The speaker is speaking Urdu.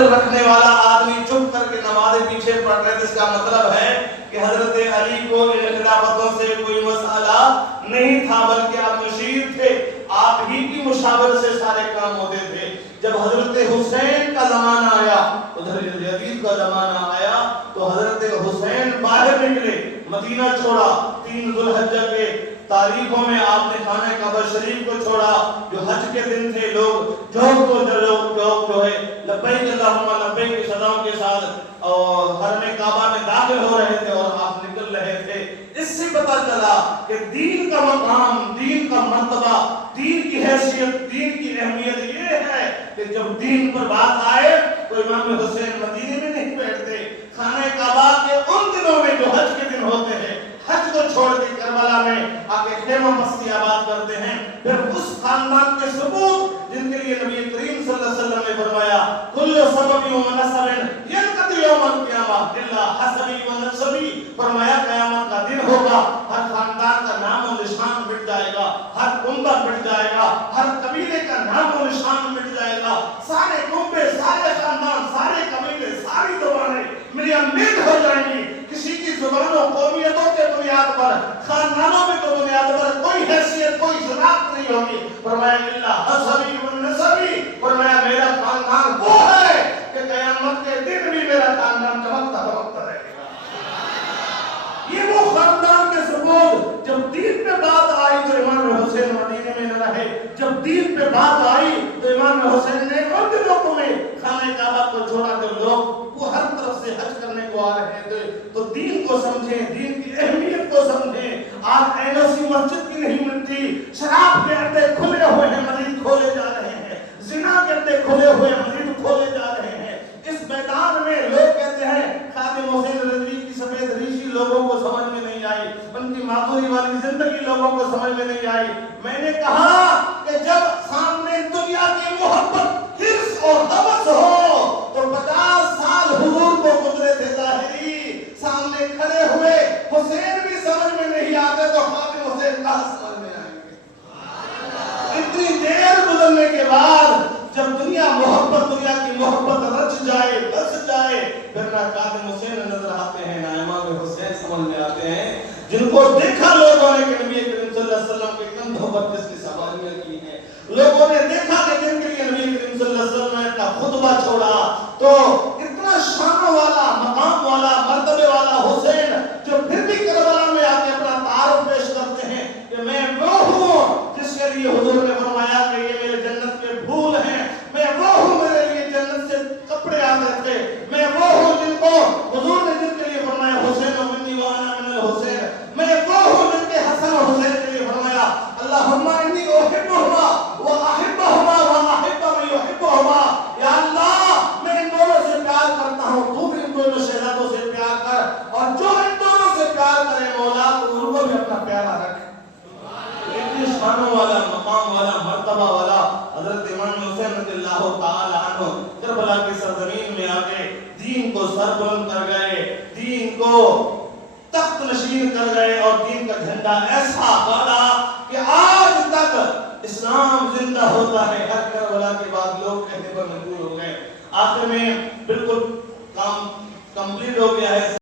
دل رکھنے والا آدمی چپ کر کے نماز پیچھے پڑھ رہے تھے، اس کا مطلب ہے کہ حضرت علی کو ان خلافتوں سے کوئی مسئلہ نہیں تھا، بلکہ آپ مشیر تھے، آپ ہی کی مشاورت سے سارے کام ہوتے تھے۔ جب حضرت حسین کا زمانہ آیا، ادھر یزید کا زمانہ آیا، تو حضرت حسین باہر نکلے، مدینہ چھوڑا، 3 ذو الحجہ کے تاریخوں میں آپ نے خانہ کعبہ شریف کو چھوڑا، جو حج کے دن تھے، لوگ جو ہے لبیک اللہم لبیک کی صداؤں کے ساتھ اور حرم کعبہ میں داخل ہو رہے تھے اور آپ نکل رہے تھے۔ اس سے پتہ چلا کہ دین کا مقام، دین کا مرتبہ، دین کی حیثیت، دین کی اہمیت یہ ہے کہ جب دین پر بات آئے تو امام حسین مدینے میں نہیں بیٹھتے، خانہ کعبہ کے ان دنوں میں جو حج کے دن ہوتے ہیں، حج کو چھوڑ کے کربلا میں آ کے خیمہ مستی آباد کرتے ہیں۔ پھر اس خاندان کے ثبوت جن کے لیے نبی کریم صلی اللہ علیہ وسلم نے فرمایا کل سبب و نسب ینقضی یوم القیامہ الا حسبی و نسبی، فرمایا قیامت کا دن ہوگا، ہر خاندان کا نام و نشان مٹ جائے گا، ہر کنبہ مٹ جائے گا، ہر قبیلے کا نام و نشان مٹ جائے گا، سارے کنبے، سارے خاندان، سارے قبیلے، ساری زبانیں مٹ ہو جائیں گی۔ کسی کی زبانوں قومیتوں کے بنیاد پر، خاندانوں میں تو بنیاد پر کوئی حیثیت، کوئی شناخت نہیں ہوگی۔ فرمایا اللہ حسبی و نسبی، فرمایا میرا خاندان وہ ہے کہ قیامت کے دن بھی میرا خاندان چمکتا دمکتا رہے گا۔ یہ وہ خاندان کے ثبوت، جب دین پہ بات آئی تو امام حسین مدینے میں نہ رہے، جب دین پہ بات آئی تو امام حسین نے ان دنوں میں خانہ کعبہ کو چھوڑا، جب لوگ وہ ہر طرف سے حج کرنے کو آ رہے تھے تو دین کو سمجھیں، دین کی اہمیت کو سمجھیں۔ آج اینوسی مسجد کی نہیں ملتی، شراب کے اڈے کھلے ہوئے ہیں، مزید کھولے جا رہے ہیں، زنا کے اڈے کھلے ہوئے ہیں، مزید کھولے جا رہے ہیں۔ اس میدان میں لوگ کہتے ہیں خادم حسین رضوی کی سفید ریشی لوگوں کو سمجھ میں نہیں آئی، ان کی معذوری والی زندگی لوگوں کو سمجھ میں نہیں آئی۔ میں نے کہا کہ جب سامنے دنیا کی محبت، حرص اور ہوس ہو تو 50 سال حضور کو گزرے تھے ظاہری، سامنے کھڑے ہوئے حسین بھی سمجھ میں نہیں آتے تو خادم حسین کہاں سمجھ میں آئیں گے؟ اتنی دیر گزرنے کے بعد جب دنیا کی محبت رچ جائے، بس جائے، پھر نہ خادم حسین نظر آتے ہیں، نہ امام حسین سمجھ میں آتے ہیں، جن کو دیکھا لوگوں نے کہ نبی کریم صلی اللہ علیہ وسلم کے کندھوں پر جس کی سواریاں کی ہیں، لوگوں نے دیکھا کہ جن کے لیے نبی کریم صلی اللہ علیہ وسلم نے اپنا خطبہ چھوڑا، تو اتنا شان والا، مقام والا، مرتبے والا حسین جو پھر بھی کربلا میں آ کے اپنا تعارف پیش کرتے ہیں کہ میں وہ ہوں جس کے لیے حضور نے فرمایا کہ یہ میرے جنت کے پھول ہیں، میں وہ ہوں میرے لیے جنت سے کپڑے آتے تھے، میں وہ ہوں جن کو حضور نے جن کے لیے فرمایا حسین منی وانا من الحسین، میں وہ ہوں جن کے حسن و حسین کے لیے فرمایا اللہم انی احبہما و احبہما و احب من یحبہما، یا اللہ میں ان دونوں سے پیار کرتا ہوں، تو بھی ان دونوں شہزادوں سے پیار کر، اور جو ان دونوں سے پیار کرے مولا تو ان کو بھی اپنا پیارا رکھ۔ اتنی شانوں والا، مقام والا، مرتبہ والا حضرت امام حسین رضی اللہ تعالی عنہ کربلا کی سرزمین میں آگے دین کو سربلند کر گئے، دین کو تخت نشین کر گئے، اور دین کا جھنڈا ایسا گاڑا کہ آج تک اسلام زندہ ہوتا ہے۔ ہر کربلا کے بعد لوگ کہنے پر مجبور ہو گئے۔ آخر میں بالکل کام کمپلیٹ ہو گیا ہے۔